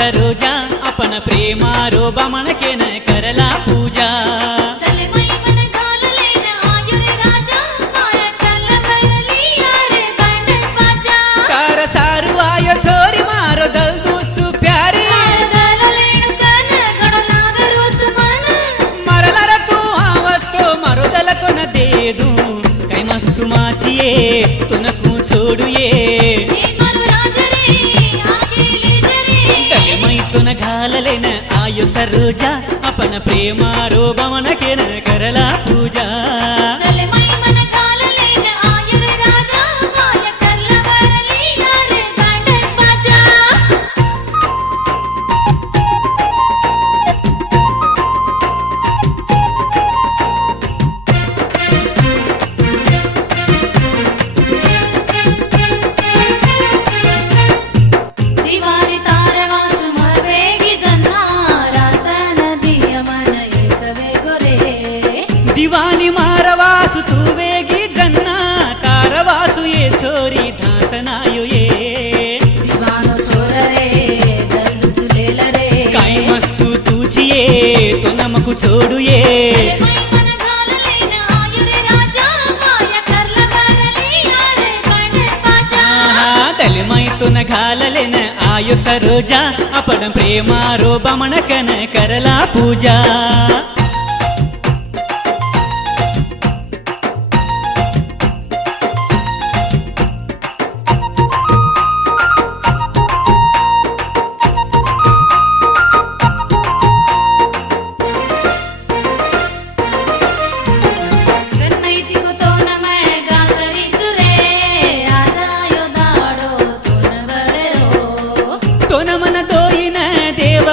सरोजा आपण प्रेमारो बमन केन करला पूजा कार सारू आयो छोरी मारो दल दूसु प्यारी मरला रे तू आवस्तो मारो दल को न दे दूं काय मस्तु माचिए तू न कू छोड़ू ये तुन घाललेन आयो सरोजा आपण प्रेमारो बमन केन करला पूजा दिवानी मारवासु तू वेगी जन्ना तारवासु ये छोरी धासनायो ये दीवानो छोर रे दल्लु चुलेल रे काय मस्तु तुझी ये तो नमकु छोड़ू ये दलमई तो न घाललेन आयो सरोजा आपण प्रेमारो बमन केन करला पूजा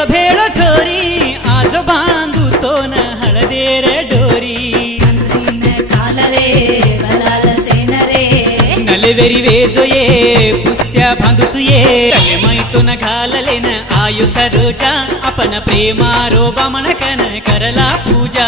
भेळ छोरी आज बांधू तो न हळदेर डोरी नलवेरी वेजो ये पुस्त्या बांधूचू ये मै तो न घाललेन आयो सरोजा आपण प्रेमारो बमन केन करला पूजा